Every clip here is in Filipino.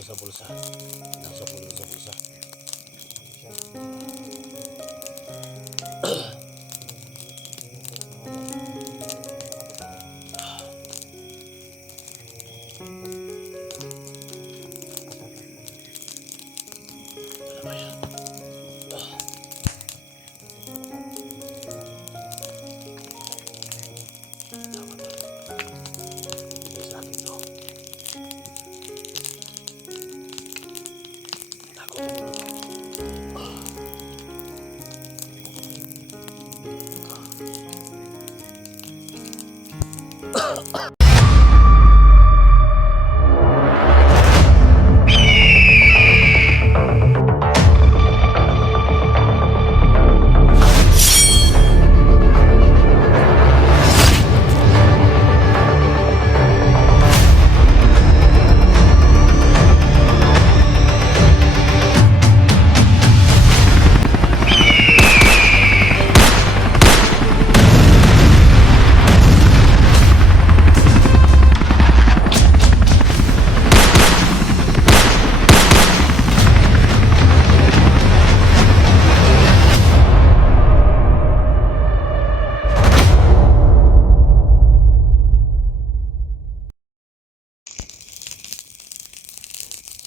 Sa bulsa. Nasa puno sa bulsa. Ano ba yan? Tama ba? Bigay sa akin to. Tago ko muna to.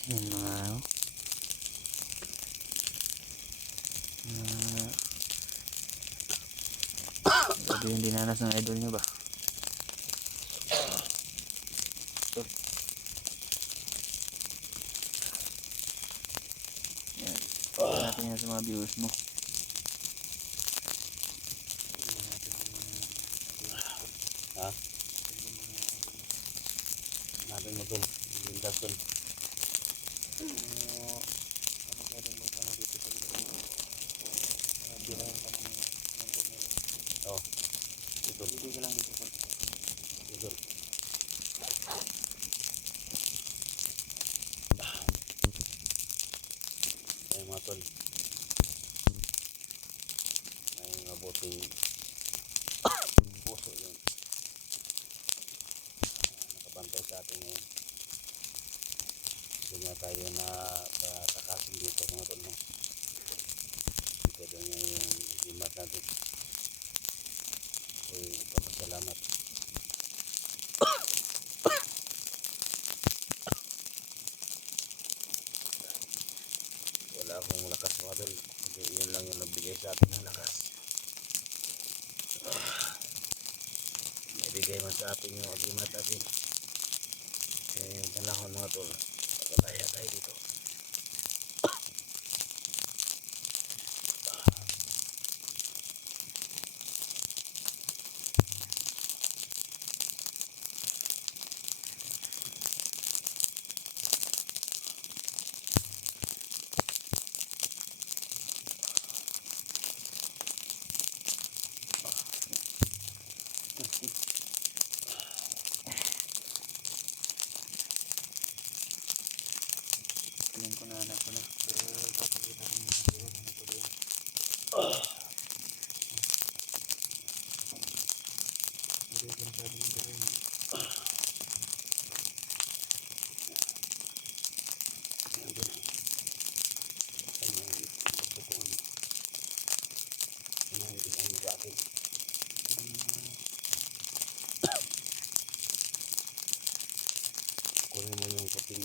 Yung mga ano, ito yung dinanas ng idol nyo ba? Yan, natin yan sa mga viewers mo. Ha? Natin mo dun, lindas dun. Oh, dito. Hindi ka lang dito. Dito. Ay mga tol. Ay mabuting puso yun. Nakabantay sa atin ngayon. Gusto niya tayo na kakasing dito mga tol. Dito doon niya yung imat natin. Uy, papasalamat. Wala akong lakas mga tol. Yun lang yung nagbigay sa atin ng lakas. Naibigay man sa atin yung agimat natin. Kaya yung panahon mga tol. Pagkataya tayo dito. Tingin ko na anak ko na. Pero papakita ko mga siguro na ito doon. Hindi ko masyadong gawin. Kunin mo yung puting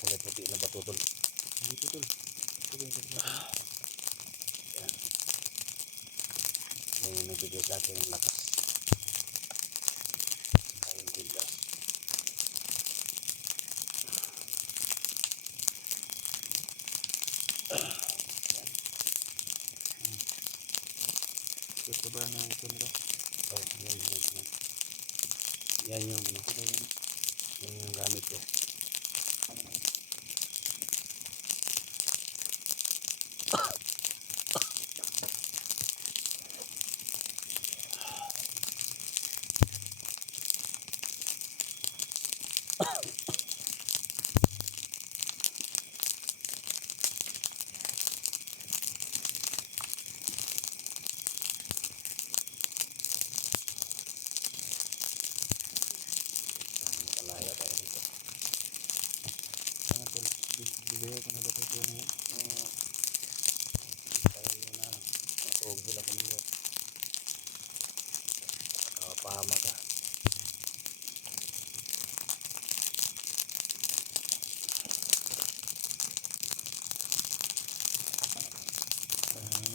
kulay puti na bato tol. Hindi ito tol. Yan. Yan yung nagbigay sa akin ng lakas. Ayun biglas. Gusto ba na ito nila? Oh, yan. Yan yung ano. Yan yung gamit ko. Malaya tayo dito. Bigay ko na ba ito siya ngayon? Kaya yun na, matulog sila kumilo. Nakapahama ka.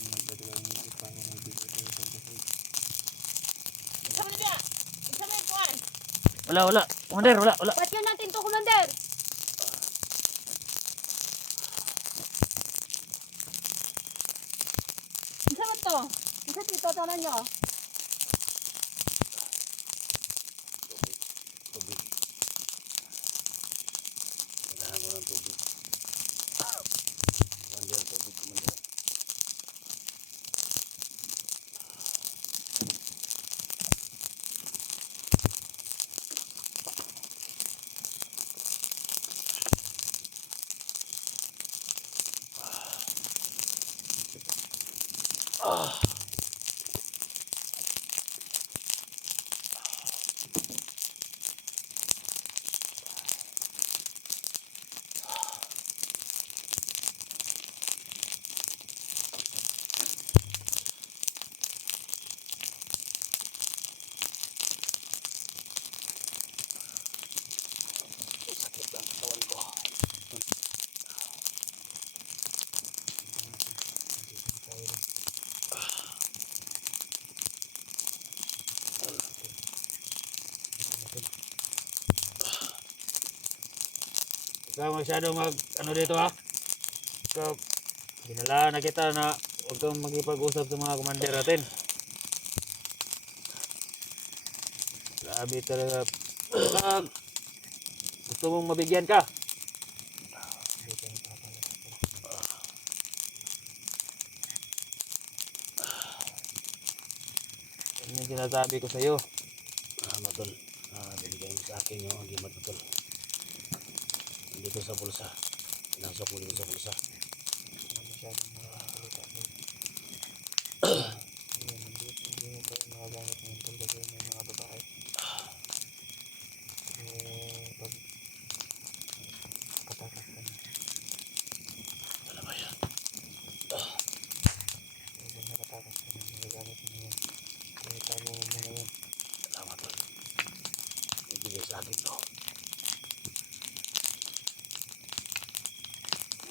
Nagdadala ng isa ko ng bigay ko sa kapatid. Sama na dia. Sama yung kuhan. Wala. Commander, wala. Patyan natin to, Commander. Sama to. Isa dito, tanan nyo. Tubig. Kailangan ko ng tubig. Kumandir, tubig, kumandir. Sakit ang katawan ko. Ikaw masyado ano dito ha? Ikaw, binalaan na kita na huwag kang magipag-usap sa mga commander natin. Grabe talaga. Baka gusto mong mabigyan ka. Yan yung sinasabi ko sa'yo. Matol, bibigay mo sa akin yung agimat na tol. Dito sa bulsa. Pinasok mo dito sa bulsa. Masyadong makakalita ko. Hindi mo pa nakagamit ng tol kasi may mga babae. Pag katakas ka na. Ano ba yan? Pag nakatakas ka na, nagagamit mo yun. Kaya tago mo muna yun. Salamat tol. Ibigay sa akin to.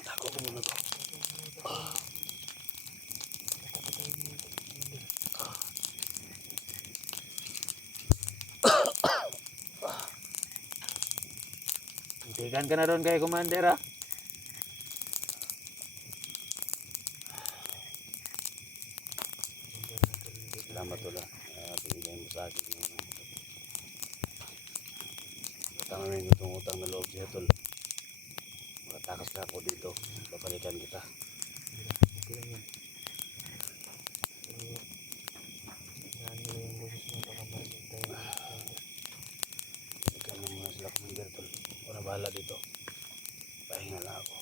Tago ko muna to. Nakapatay mo yun. Tigan ka na doon kay commander ha. Salamat tol. Binigay mo sa akin yung utang na rin itong utang na loob siya tol. Makatakas na ako dito. Babalikan kita. Okay lang yan. Pero, yan nila yung boses mo baka marinig tayo. Balikan mo muna sila commander tol. Ako na bahala dito. Pahinga lang ako.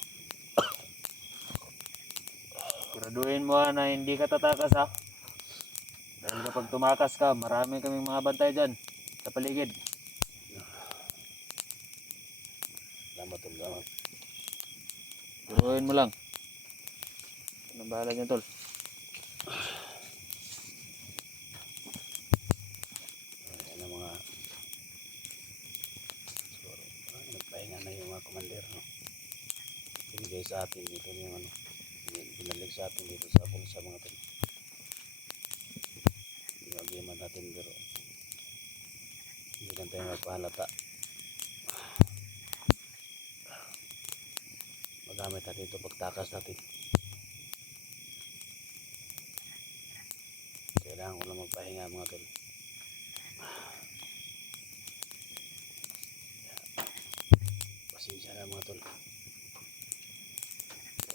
Siguraduhin mo ha na hindi ka tatakas ha. Dahil kapag tumakas ka, marami kaming mga bantay dyan sa paligid. Salamat tol. Salamat. Siguraduhin mo lang. Ano bahala niyan tol? Yan ang mga siguro nagpahinga na yung mga commander no. Binigay sa atin dito yung ano. Binalik sa atin dito sa bulsa mga tol. Yung agiman natin pero hindi lang tayo magpahalata. Magamit natin ito pagtakas natin. Kailangan ko lang magpahinga mga tol. Pasensya na mga tol.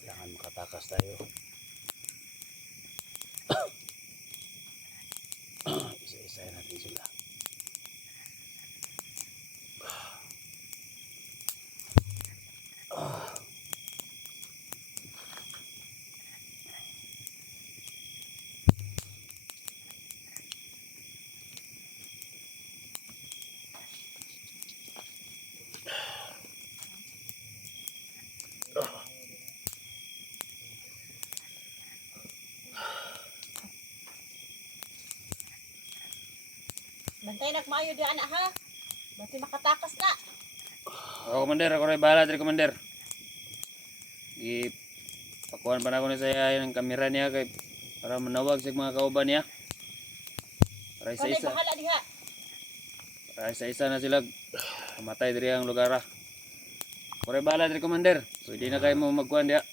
Kailangan makatakas tayo. Isa-isahin natin sila. Bantay na kumayo di anak ha. Basi makatakas na. Ako, Commander. Ako rin bahala diri, Commander. Pakuhan pa na ako ni saya ng kamera niya kay para manawag sa mga kauban niya. Para Kanay isa-isa. bahala diha. Para isa-isa na sila kamatay diri ang lugar. Ako rin bahala diri, Commander. So hindi na kayo mo magkuhan diya.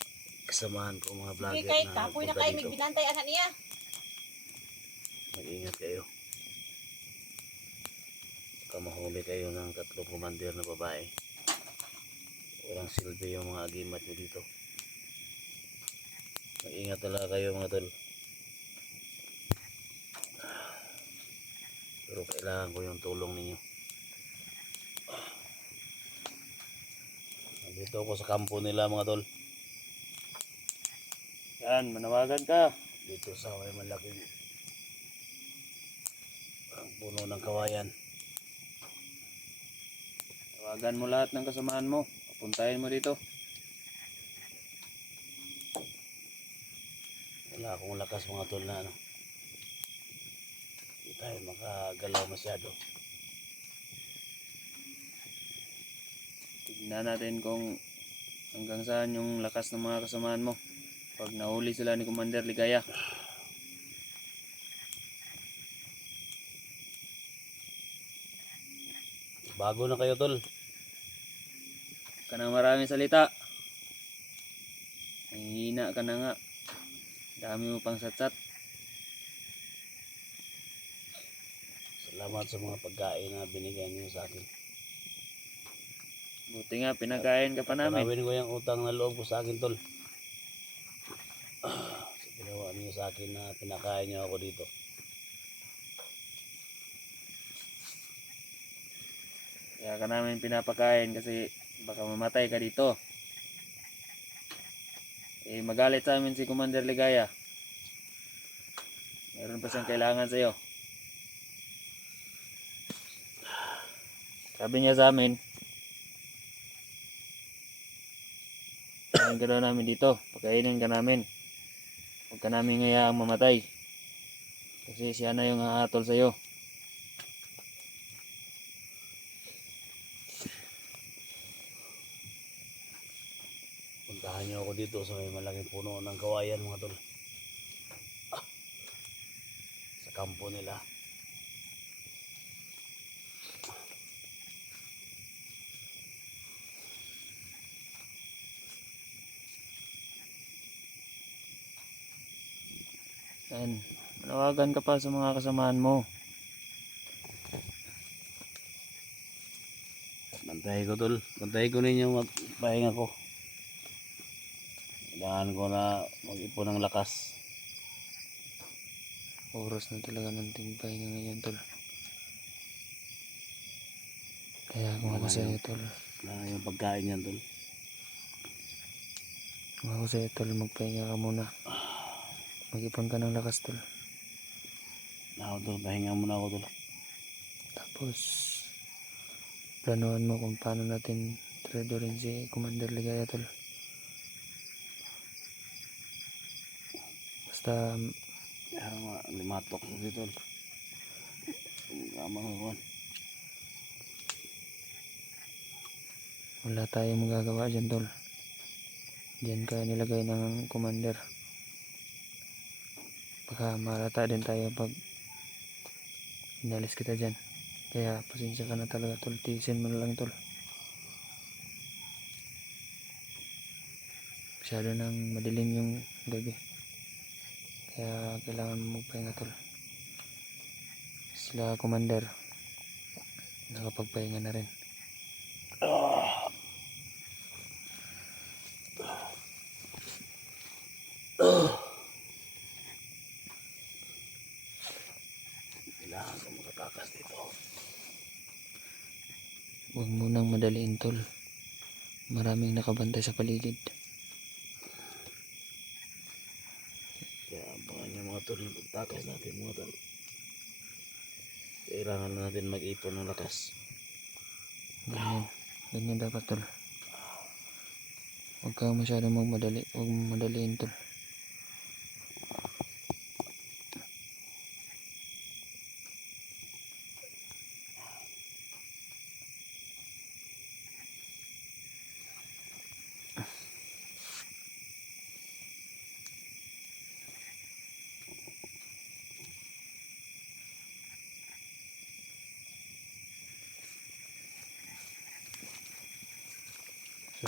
Kasamahan ko mga Sige vlogger kay na kapoy na punta kay dito. may binantay anak niya. Mag-ingat kayo. Baka mahuli kayo ng 3 commander na babae. Walang silbi yung mga agimat nyo dito. Mag-ingat talaga kayo mga tol. Pero kailangan ko yung tulong ninyo. Nandito ako sa kampo nila mga tol. Yan, manawagan ka. Dito sa may malaking ang puno ng kawayan. Tawagan mo lahat ng kasamaan mo. Papuntahin mo dito. Wala akong lakas mga tol na ano. Hindi tayo makagalaw masyado. Tignan natin kung hanggang saan yung lakas ng mga kasamaan mo. Pag nahuli sila ni Commander Ligaya. Bago na kayo tol. Ka nang maraming salita. Nanghihina ka na nga. Dami mo pang satsat. Salamat sa mga pagkain na binigay niyo sa akin. Buti nga, pinakain ka pa namin. Parawin ko yung utang na loob ko sa akin tol. Sa ginawa niyo sa akin na pinakain niyo ako dito. Kaya ka namin pinapakain kasi baka mamatay ka dito. Eh, magalit sa amin si Commander Ligaya. Meron pa siyang kailangan sa'yo. Sabi niya sa amin, pakainin ka daw namin dito. Pakainin ka namin. Huwag ka namin ngayaang mamatay. Kasi siya na yung hahatol sa'yo. Puntahan niyo ako dito sa may malaking puno ng kawayan mga tol. Sa kampo nila. Yan. Manawagan ka pa sa mga kasamaan mo. Bantay ko tol. Bantay ko ninyo magpahinga ko. Kailangan ko na mag-ipon ng lakas. Oras na talaga ng tingpahinga ngayon, tol. Kaya kung ako sa'yo, tol. Kailangan yung pagkain yan tol. Kung ako sa'yo, tol, magpahinga ka muna. Mag-ipon ka ng lakas, tol. Ako tol, pahinga muna ako tol. Tapos, planuhan mo kung paano natin tradorin si Commander Ligaya, tol. Basta, Kaya nga, limatok ko dito tol. Gamang ko. wala tayong magagawa dyan, tol. Diyan ka nilagay ng Commander. Baka marata din tayo pag inalis kita dyan. Kaya pasensya ka na talaga, tol. Tiisin mo na lang, tol. Masyado nang madilim yung gabi. Kaya kailangan mo magpahinga, tol. Sila Commander nakapagpahinga na rin. Kailangan ko makatakas dito. Huwag mo nang madaliin, tol. Maraming nakabantay sa paligid. Kaya abangan nyo mga tol, yung pagtakas natin mga tol. Kailangan na natin mag-ipon ng lakas. Ganyan. Ganyan dapat, tol. Huwag kang masyadong magmadali. Huwag mong madaliin, tol.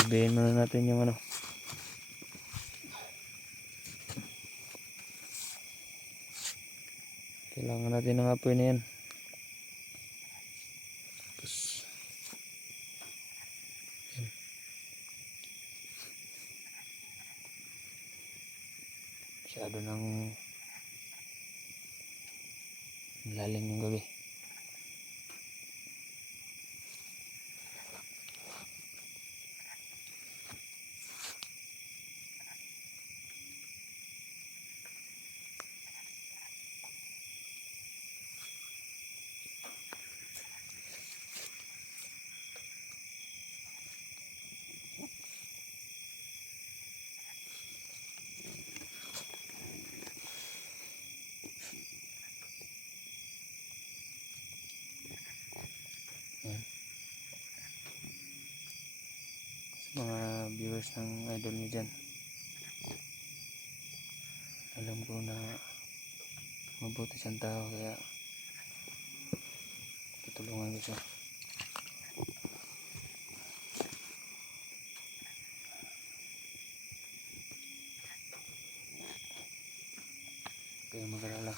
Sabihin muna natin yung ano. Kailangan natin ng apoy na yan. Tapos, yan. Masyado ng lalim ng gabi. Yan. Sa mga viewers ng idol nyo dyan, alam ko na mabuti siyang tao, kaya tutulungan ko siya. Kaya mag-alala.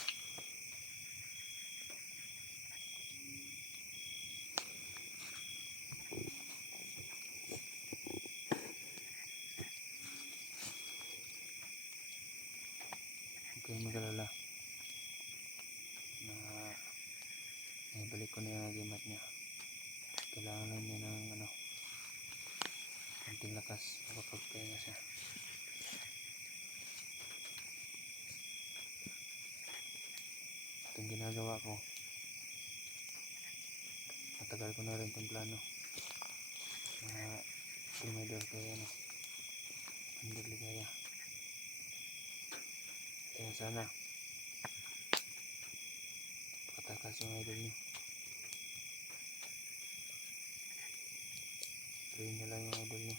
Kaya mag-alala na naibalik ko na yung agimat niya. Kailangan lang niya ng ano, konting lakas makapagpahinga siya. Itong ginagawa ko, matagal ko na rin itong plano na tumidor kay ano, ang ligaya. Kaya sana patakas yung idol nyo. Gawin nyo lang yung idol nyo.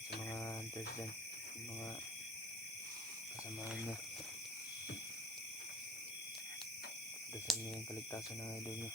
Sa mga hunters dyan, sa mga kasamahan nyo, dasal nyo yung kaligtasan ng idol nyo.